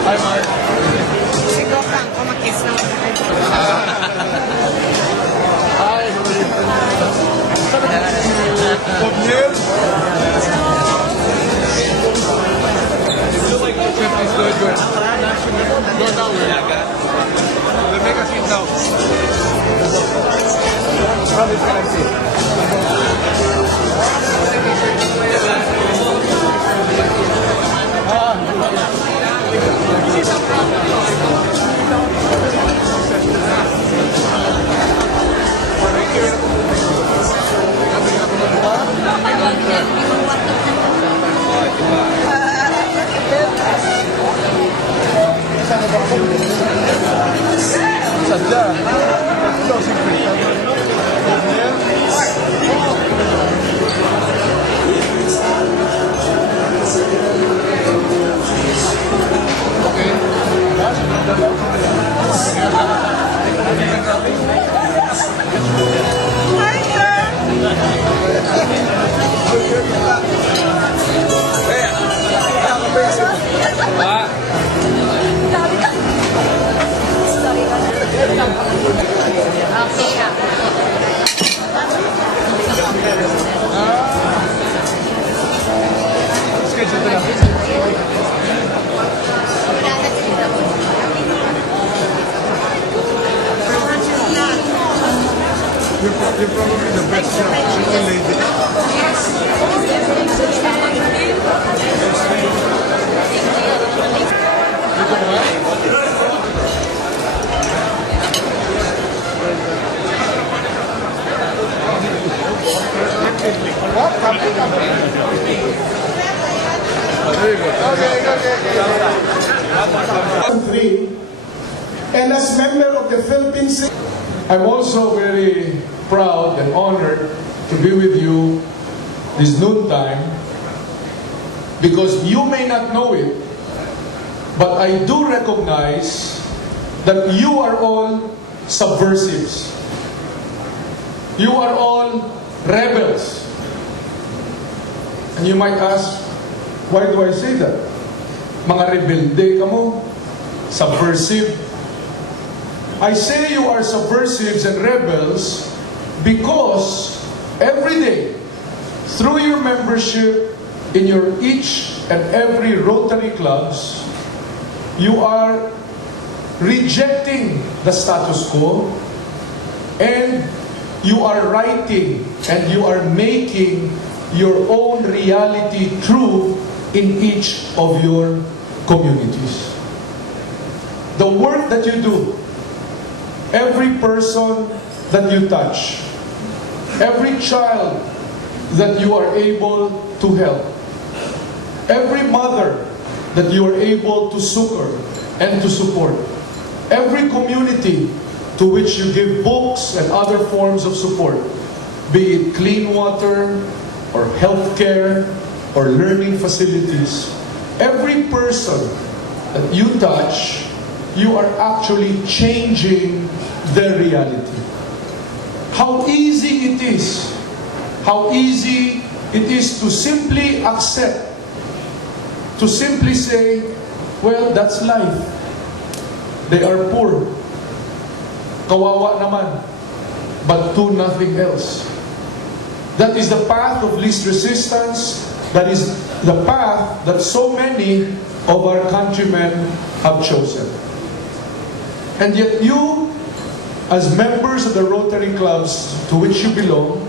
Hi, Mark. Sigok lang ko mag-kiss ng Hi, Good. Please go ahead. Go down. We'll make a seat now. From this galaxy. Sadya. You're probably the best chicken lady. There you go. Country, and as member of the Philippines, I'm also very proud and honored to be with you this noontime because you may not know it, but I do recognize that you are all subversives. You are all rebels. And you might ask, why do I say that? Mga rebelde ka mo, subversive. I say you are subversives and rebels because every day, through your membership in your each and every Rotary clubs, you are rejecting the status quo and you are writing and you are making your own reality true in each of your communities. The work that you do, every person that you touch, every child that you are able to help, every mother that you are able to succor and to support, every community to which you give books and other forms of support, be it clean water or healthcare or learning facilities, every person that you touch, you are actually changing their reality. How easy it is. How easy it is to simply accept, to simply say, well, that's life. They are poor. Kawawa naman. But do nothing else. That is the path of least resistance. That is the path that so many of our countrymen have chosen. And yet you, as members of the Rotary clubs to which you belong,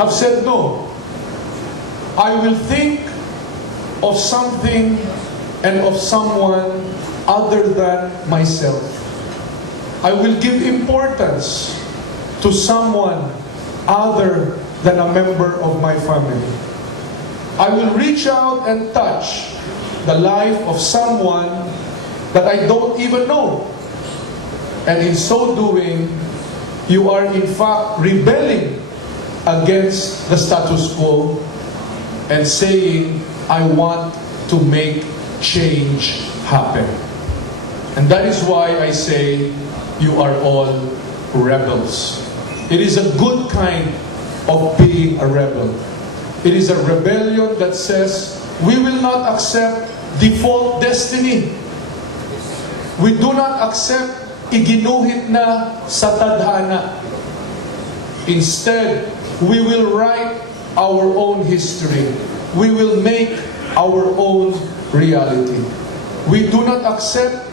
have said no. I will think of something and of someone other than myself. I will give importance to someone other than a member of my family. I will reach out and touch the life of someone that I don't even know. And in so doing, you are in fact rebelling against the status quo and saying, I want to make change happen. And that is why I say you are all rebels. It is a good kind of being a rebel. It is a rebellion that says, we will not accept default destiny. We do not accept iginuhit na sa tadhana. Instead, we will write our own history. We will make our own reality. We do not accept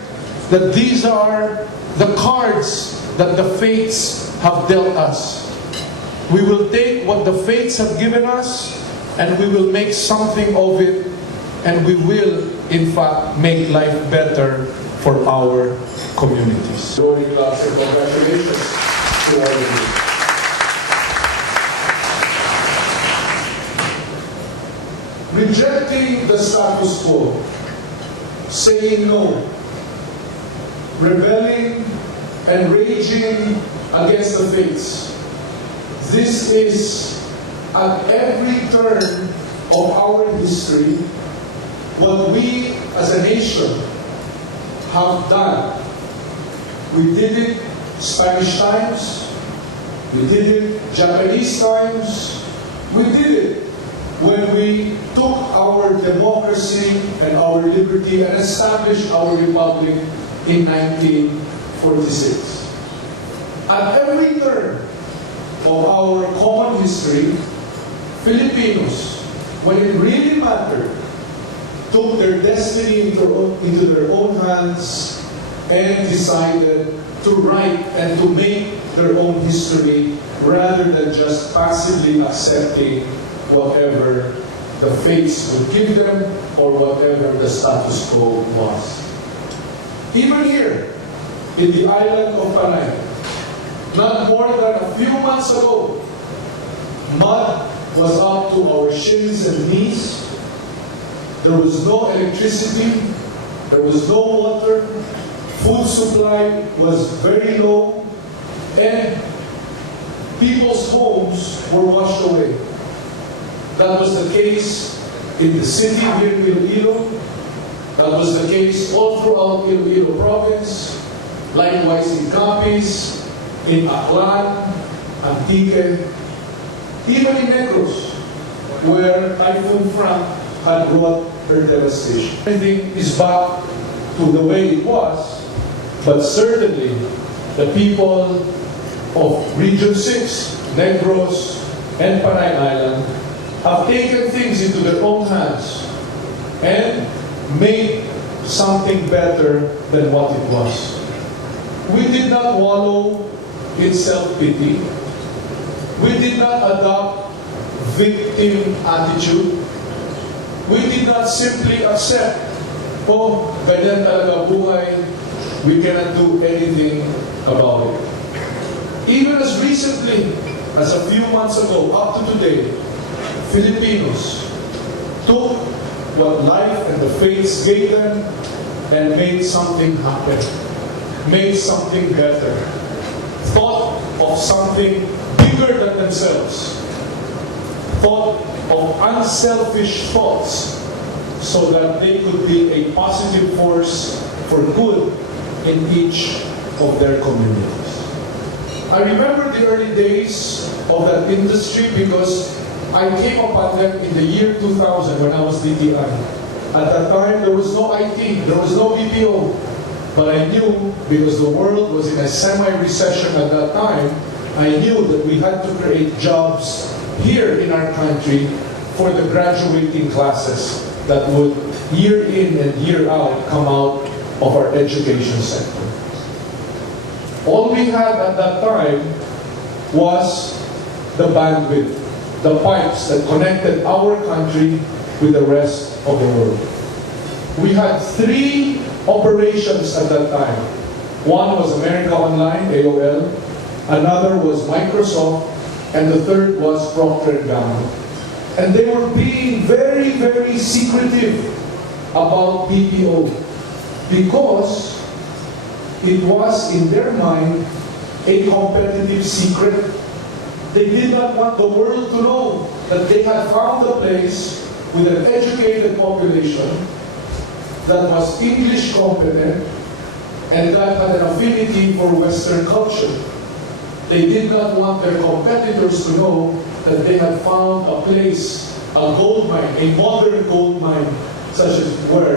that these are the cards that the fates have dealt us. We will take what the fates have given us and we will make something of it, and we will, in fact, make life better for our communities. So, congratulations to all of you. Rejecting the status quo, saying no, rebelling and raging against the fates. This is, at every turn of our history, what we as a nation have done. We did it Spanish times, we did it Japanese times, we did it when we took our democracy and our liberty and established our republic in 1946. At every turn of our common history, Filipinos, when it really mattered, took their destiny into their own hands and decided to write and to make their own history rather than just passively accepting whatever the fates would give them or whatever the status quo was. Even here, in the island of Panay, not more than a few months ago, mud was up to our shins and knees. There was no electricity, there was no water, food supply was very low, and people's homes were washed away. That was the case in the city here in Iloilo. That was the case all throughout Iloilo province, likewise in Capiz, in Aklan, Antique, even in Negros, where Typhoon Frank had brought her devastation. Everything is back to the way it was, but certainly the people of Region 6, Negros, and Panay Island have taken things into their own hands and made something better than what it was. We did not wallow in self-pity. We did not adopt victim attitude. We did not simply accept, oh, ganyan talaga buhay, we cannot do anything about it. Even as recently as a few months ago, up to today, Filipinos took what life and the fates gave them and made something happen, made something better, thought of something bigger than themselves, thought of unselfish thoughts so that they could be a positive force for good in each of their communities. I remember the early days of that industry because I came upon them in the year 2000 when I was DTI. At that time, there was no IT, there was no BPO. But I knew, because the world was in a semi-recession at that time, I knew that we had to create jobs here in our country for the graduating classes that would year in and year out come out of our education sector. All we had at that time was the bandwidth, the pipes that connected our country with the rest of the world. We had 3 operations at that time. One was America Online, AOL, another was Microsoft, and the third was Procter & Gamble. And they were being very, very secretive about BPO because it was in their mind a competitive secret. They did not want the world to know that they had found a place with an educated population that was English competent and that had an affinity for Western culture. They did not want their competitors to know that they had found a place a gold mine, a modern gold mine, such as where